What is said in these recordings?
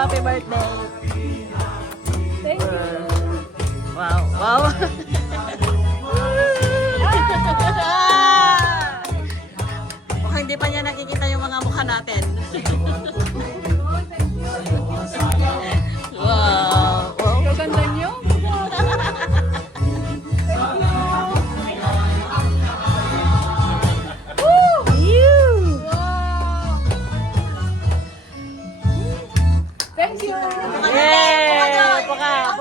Happy birthday. Thank you. Wow, wow. Mukhang hindi pa niya nakikita yung mga mukha natin. Wow. Wow. Ganda niyo. Thank you. Yay! Puka.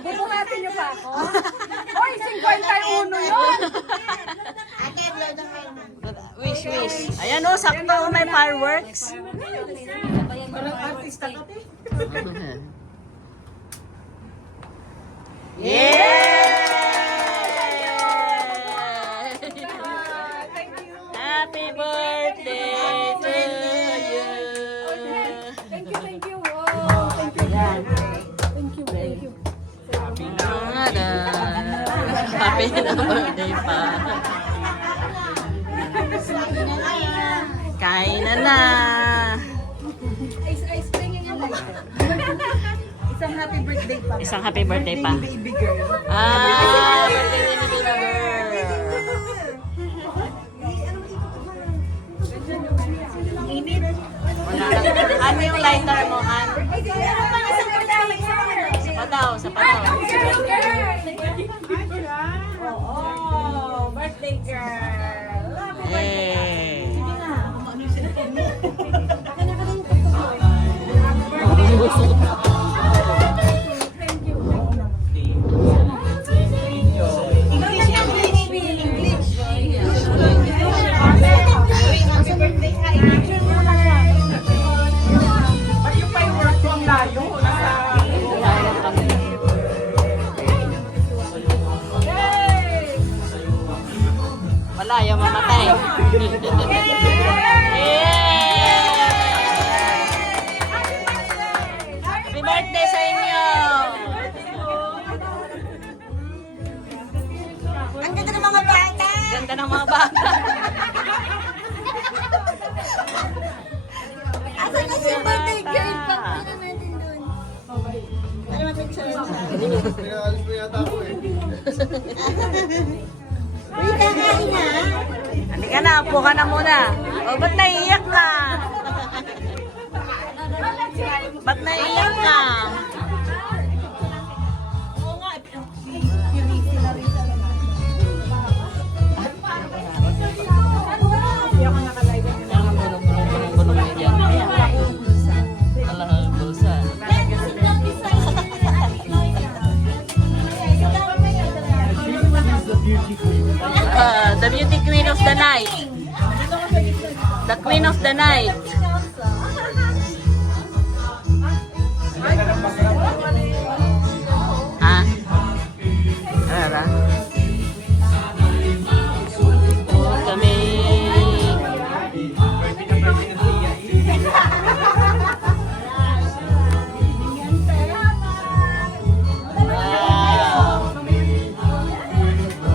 Bubuhatin niyo pa ako? Oy, 51 yun! Wish. Ayan o, sakto may fireworks. Parang artista ka, te. Happy birthday to you. Thank you. Oh, thank you. Happy na birthday pa. Kain na. Ice cream yung lighter. Isang happy birthday pa. Isang happy birthday pa. Baby girl. Birthday ni baby girl. Init. Ano yung lighter mo, Han? Sa padaw. Oh, birthday girl. Yay! Wala, yung mamatay. Happy birthday sa inyo! Ang ganda ng mga bata. Ganda ng mga bata. Asa na si birthday girl? Pagpina natin dun. Ano mag-picture sa akin? Pinaalis mo yata ako eh. Uy, kakain na. Halika na, upo ka na muna. O, ba't naiiyak ka? Ba't naiiyak ka? The beauty queen of the night. The queen of the night. Ah? Ano ba? Kami.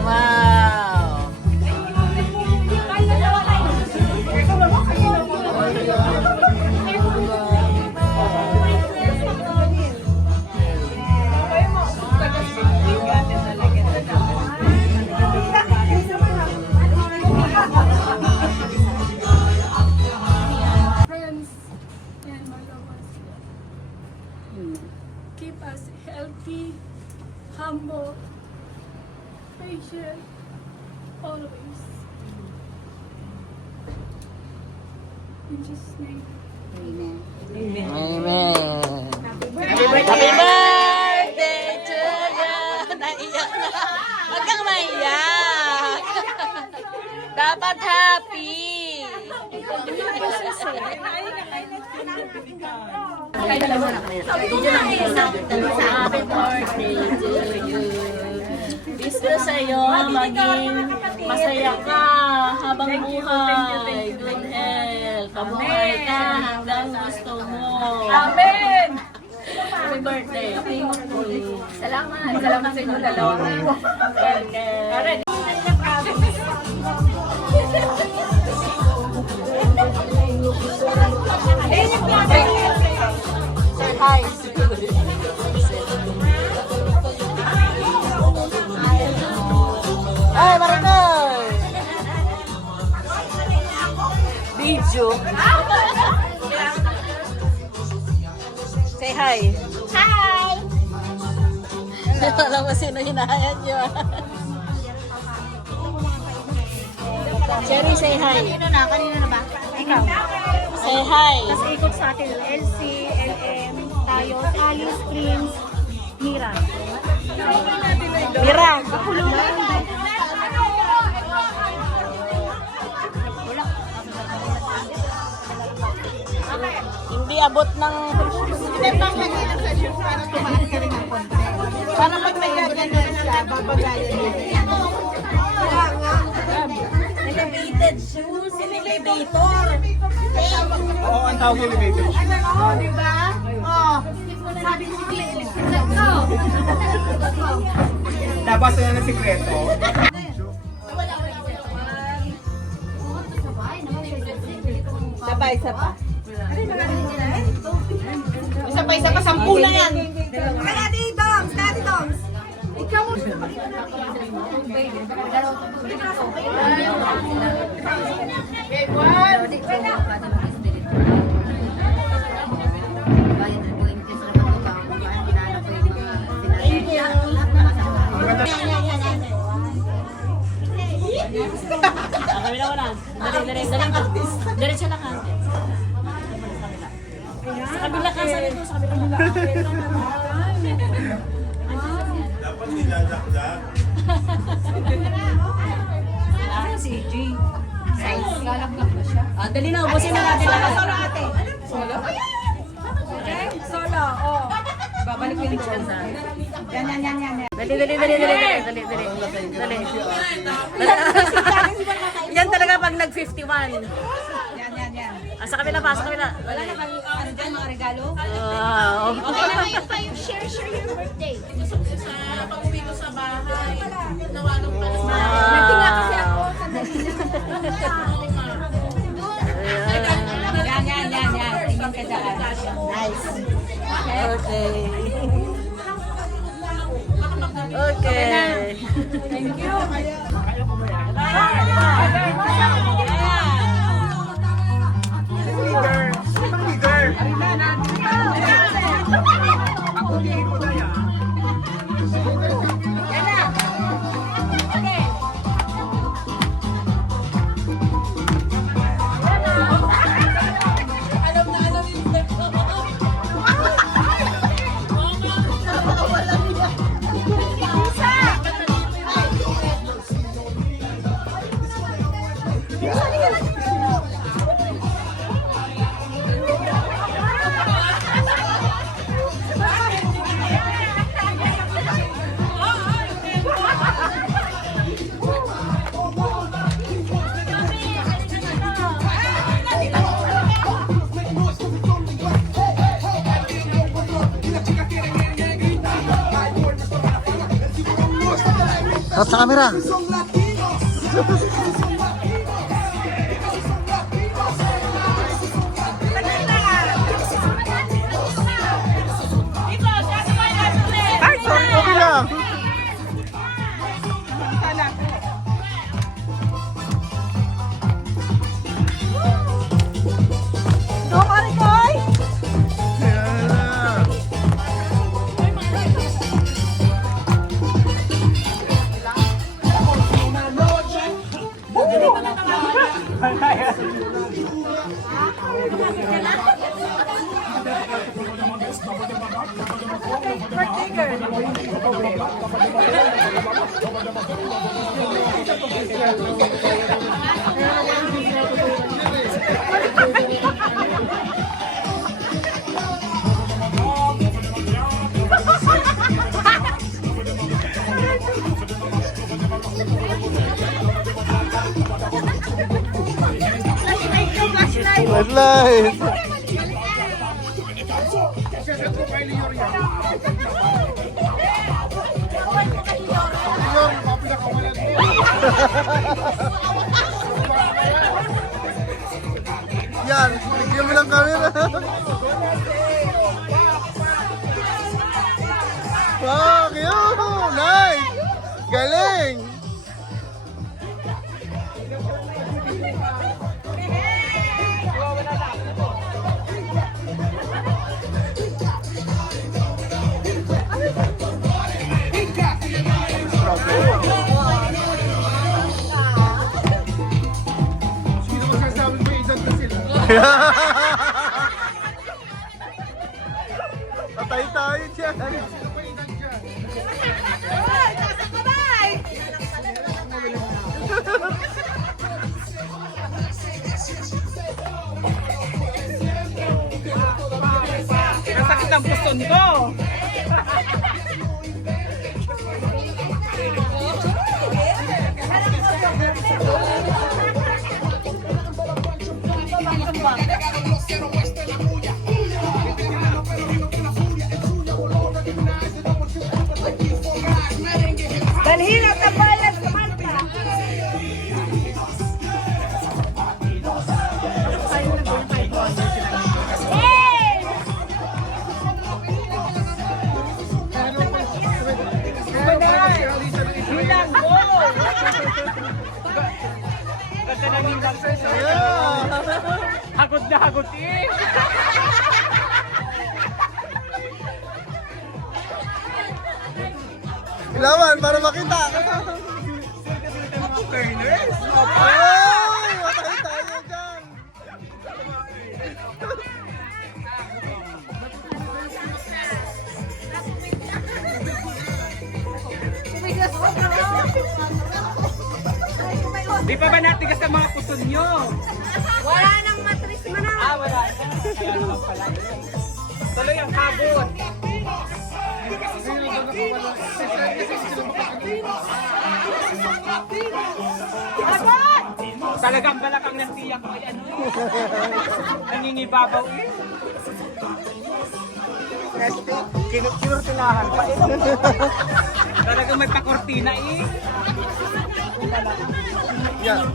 Wow. Friends and my lovers, keep us healthy, humble, patient, always. In Jesus' name. Amen. Happy birthday to you. Naiyak na. Huwag kang maiyak. Dapat happy. Happy birthday to you. Business sa iyo maging masaya ka habang buhay. Good health. Kabuhay ka hanggang gusto mo. Amen! Happy birthday. Salamat. Salamat sa inyo dalawa. Welcome. Say hi. Ay, Maricay! Video. Say hi. Hi! Alam mo sino hinahayan niyo. Cherry, say hi. Kanino na ba? Ikaw. Say hi. Tapos ikot sa atin, LC, LM, tayo, Alice, Prince, Mira. Mira. Hindi abot ng... Para pag may gagano'n siya, babagayan niya. Elevated shoes, elevator. Oo, ang tawag yung elevator. Oo, di ba? Oo. Sabi ko si let's go. Nabasa na ng sikreto. Sabay, isa pa, 10 na yan. Kati Doms. Ikaw mo. Kami na wala. Dali. Diretso lang ha. Sa kabila ka, sabi ko, sa kabila. Dapat nilalakdak. Si G. Lalaglag ba siya? Dali na, ubusin na natin lahat. Solo ate. Solo? Okay, solo. Oh. Babalik yung doon. Yan. Dali. Yan talaga pag nag-51. Yan. Sa kabila pa, sa kabila. Wala na kang ano dyan, mga regalo? Wow. Okay na kayo pa yung share your birthday. Nagtinga kasi ako. Yan. Tingin ka dyan. Nice. Okay. Okay. Thank you. Leader. Sino bang leader? Ako leader mo na yan. Harap sa camera. Okay lang. Headlight. Sasat ko kay Lior yan. Lior, mapula ka wala dito. Yan, bigyan mo ng camera. Wow, cute! Nice! Galing! Sino magsasabi mo edad na sila? Patay tayo dyan. Sino pa edad dyan? Nasakit ang puston ko. Dalhin ang tabalan sa manta. Hey! Bilang go! Ganda na bilang ko. Yeah. Hagod na hagod eh. Ilawan, para makita. Turners. Ay, matay tayo dyan. Di pa ba natigas ang mga puston nyo? Wala nang matris mo na. Ah, wala. Kaya naman pala. Tuloy ang habon. Talagang balakang ng tiyak ko ay ano eh. Nangingibabaw eh. Kinurtinahan pa eh. Talagang may pakortina eh. Yan.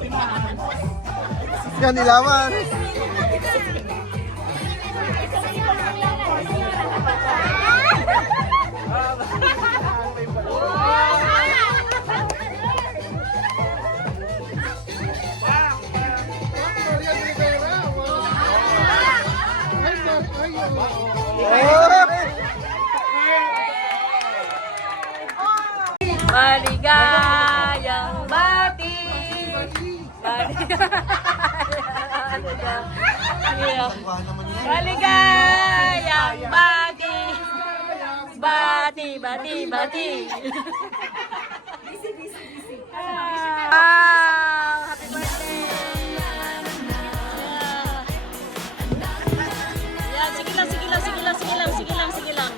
Yan, ilawan. Maligayang bati. Maligayang bati. Bati, bati, bati. Wow! Happy birthday! Yan, sige lang, sige lang, sige lang, sige lang, sige lang, sige lang.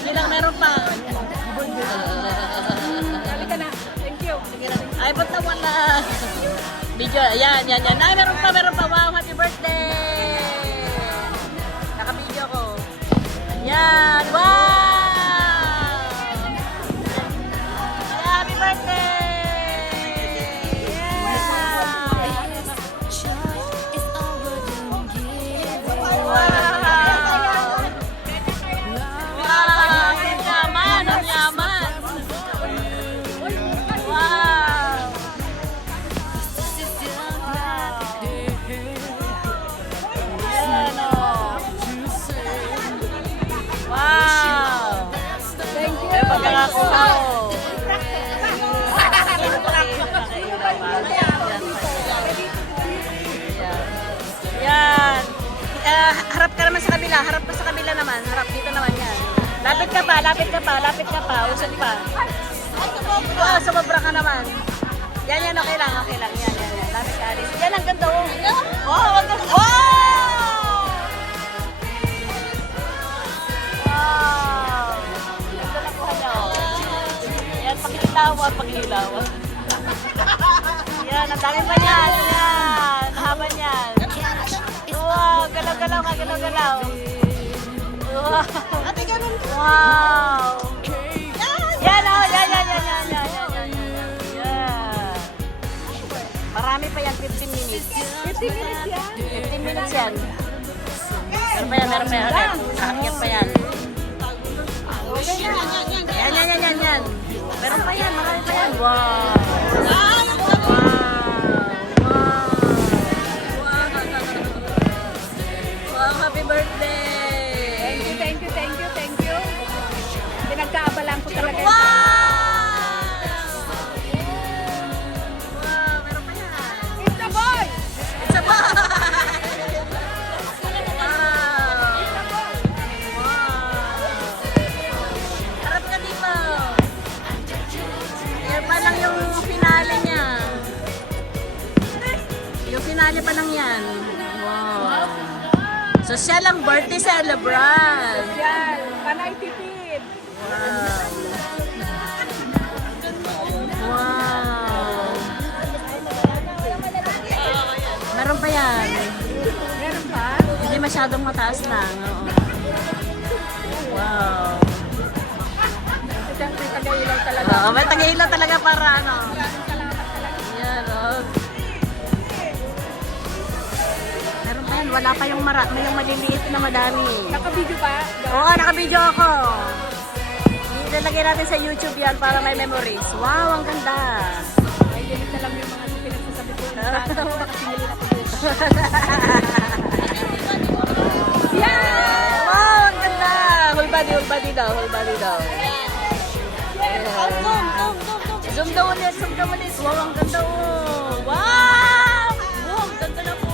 Sige lang, meron pa. Halika na. Thank you. Ay, ba't na wala? Video, ayan, yan, yan. Ay, meron pa, meron pa. Wow, happy birthday! Naka-video ko. Yan, wow! Happy birthday! Yeah! Wow! Wow! Ang yaman, ang yaman! Wow! Ayan, oh. Wow! Thank you! May pagkakako ko. Yan. Harap ka naman sa kabila. Harap ka sa kabila naman. Harap dito naman yan. Lapit ka pa, lapit ka pa, lapit ka pa. Usad pa. Wow, sumobra ka naman. Yan, yan. Okay lang, okay lang. Yan, yan, yan. Lapit ka, Alice. Yan, ang ganda, oh. Wow, ang ganda. Wow! Wow! Ganda na po niya, oh. Yan, pakilawan, pakilawan. Yan, ang dami pa yan. Yan, haba niyan. Wow, galaw-galaw ka, galaw-galaw. Wow. Ate, ganun. Wow. Yan, oh, yan. Marami pa yan, 15 minutes. 15 minutes yan. 15 minutes yan. Meron pa yan. Ulit. Aakyat pa yan. Yan. Meron pa yan, marami pa yan. Wow. Wow, happy birthday! Thank you. Pinagkaabalan ko talaga. Wow! Wow, meron pa yan. It's a boy! It's a boy! Harap ka dito. Yan pa lang yung finale niya. Yung finale pa lang yan. Wow. So siya lang birthday celebrant. Yan, panay tipid. Wow. Wow. Meron pa yan. Meron pa? Hindi masyadong mataas lang. Oo. Wow. Siyempre, tagailaw talaga. Oo, may tagailaw talaga para ano. Yan, oh. Meron pa yan. Wala pa yung yung maliliit na madami. Nakabidyo pa? Oo, nakabidyo ako. Ilalagay natin sa YouTube yan para may memories. Wow, ang ganda. Ay, ganit na lang yung mga pinagsasabi ko. Baka singilin ako dito. Yeah! Wow, ang ganda. Whole body daw. Zoom daw ulit. Wow, ang ganda oh. Wow! Wow, ang ganda na po.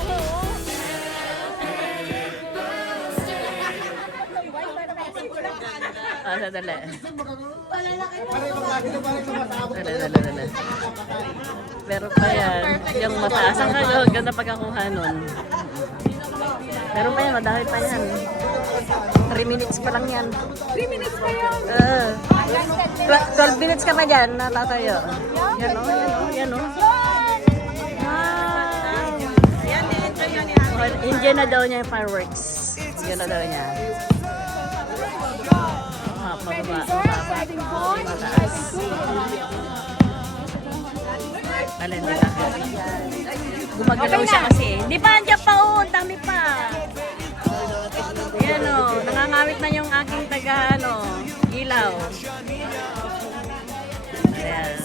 Sadali. Dali. Meron pa yan. Yung mataas ang ganda pagkakuha nun. Meron pa yan, madami pa yan. 3 minutes pa lang yan. 3 minutes pa yun. 12 minutes ka pa dyan, natatayo. Yan o. Hindi na daw niya yung fireworks. Yan na daw niya. Pababa. Pwedeng boy, pwedeng two. Alin na lang. Gumagalaw siya kasi. Di pa, andyan pa oh. Ang dami pa. Ayan o. Nangangawit na yung aking ilaw. Ayan.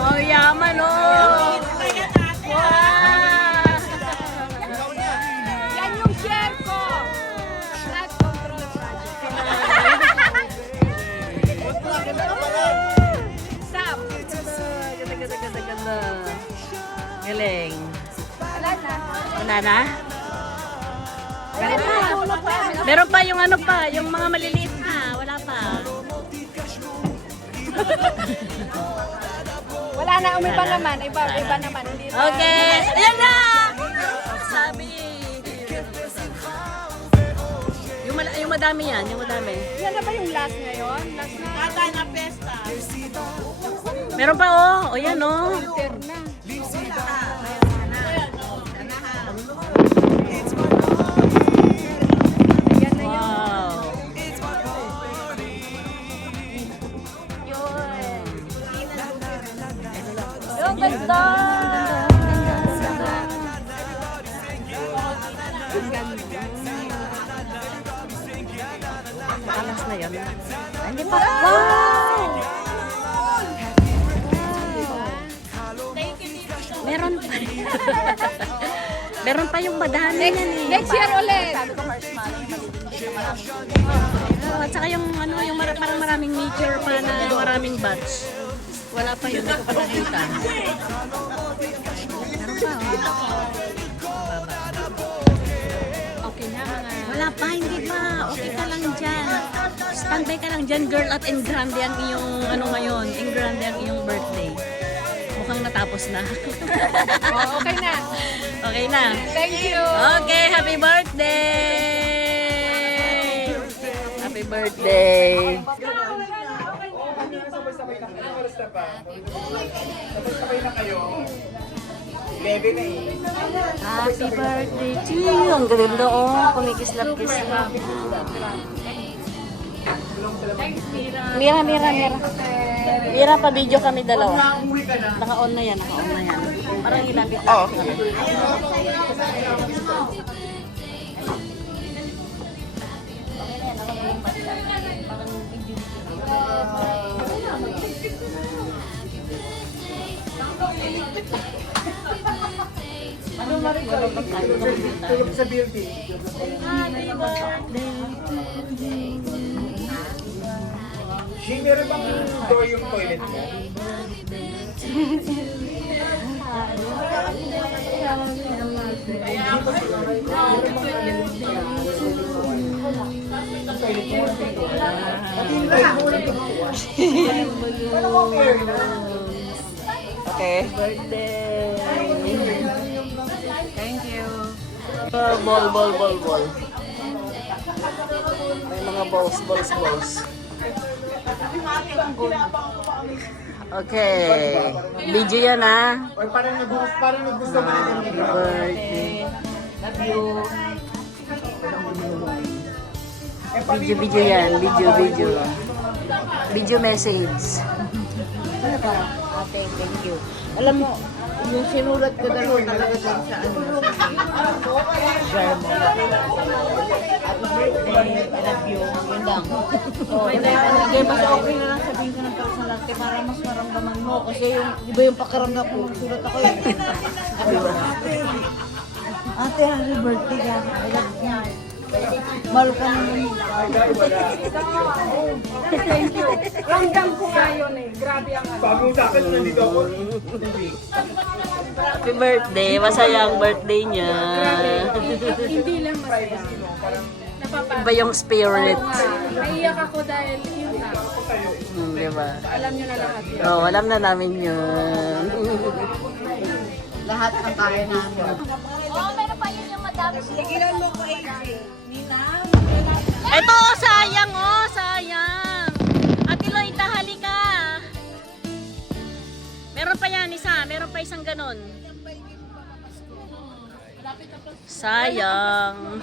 Oh, yaman o. Yan yung share ko. Flood control project. Stop. Ganda. Galing. Wala na. Wala na? Meron pa yung ano pa, yung mga maliliit na. Wala pa. Wala na, umiba naman. Iba naman. Hindi na. Okay. Ayan na! Sabi. Yung madami yan. Yung madami. Yan na ba yung last ngayon? Last na. Kata na pesta. Meron pa oh. O yan oh. Filter na. Yan na yun. Wow. Yung ganda! Alas na yun. Hindi pa. Wow! Meron pa. Meron pa yung madami yan eh. Next year ulit. At saka yung yung parang maraming nature pa na maraming batch. Wala pa yun, hindi ko pa nakita. Meron pa Okay na mga. Wala pa, hindi pa. Okay ka lang dyan. Standby ka lang dyan, girl. At in grande ang iyong, ngayon, in grande ang iyong birthday. Mukhang natapos na. Oh, okay na. Okay na. Thank you. Okay, happy birthday! Happy birthday! isa pa. Tapos sabay na kayo. 11 na eh. Happy birthday to you. Ang ganda oh. Kumikislap-kislap. Mira. Mira, pa-video kami dalawa. Naka-on na yan. Parang ilapit lang. Tulog sa building. Shane, meron bang door yung toilet niya? Okay. Birthday. Thank you. Ball. May mga balls. Okay. Video yan ah. Or parang naggusto mo na yung Birthday. Love you. Video yan. Video. Video message. Ano ba? Thank you. Alam mo, yung sinulat ko dalawa talaga dyan sa share mo. Happy birthday, I love you. Yun lang. Okay, mas okay na lang sabihin ko ng personal para mas maramdaman mo. Kasi yung, di ba yung pakiramdam ko, sulat ako eh. Ate, happy birthday ka. I love you. Mahal ka naman. Thank you. Ramdam ko ngayon eh. Grabe ang ano. bagong sa akin, nandito ako. Happy birthday. Masaya ang birthday niya. Hindi lang masaya. Iba yung spirit. Naiyak ako dahil yun na. Diba? Alam nyo na lahat yun. Oh, alam na namin yun. Lahat ang kaya namin. Eto, sayang oh, sayang. Ate Loita, halika. Meron pa yan isa, meron pa isang ganon. Sayang.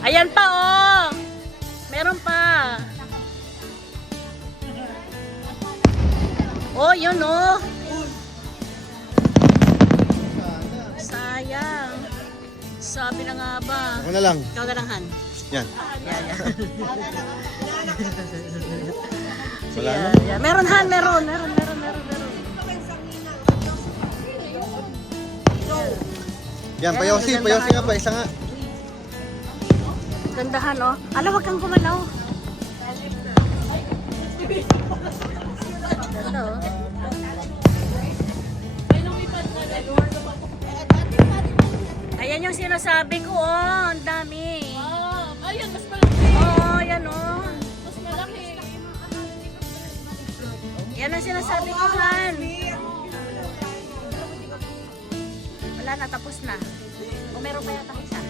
Ayan pa oh. Meron pa. Oh, yun oh. Sayang. Sabi na nga ba? Ako na lang. Ikaw gananghan. Yan. Yeah. Sige, Wala na? yeah. Meron han, meron. Yan, payosi nga pa. Isa nga. Gandahan oh. Ala, wag kang gumalaw. Ganda oh. Ayan yung sinasabi ko oh, ang dami. Ayun, mas malaki. Oh, yan oh. Mas malaki. Yan ang sinasabi ko, Han. Wala na, tapos na. O meron pa yata isa.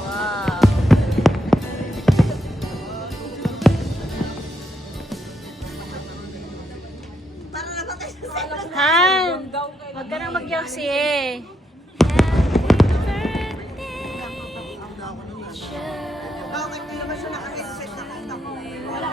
Wow. Han, huwag ka nang magyosi eh. Bakit hindi naman siya naka-headset na kita? Wala.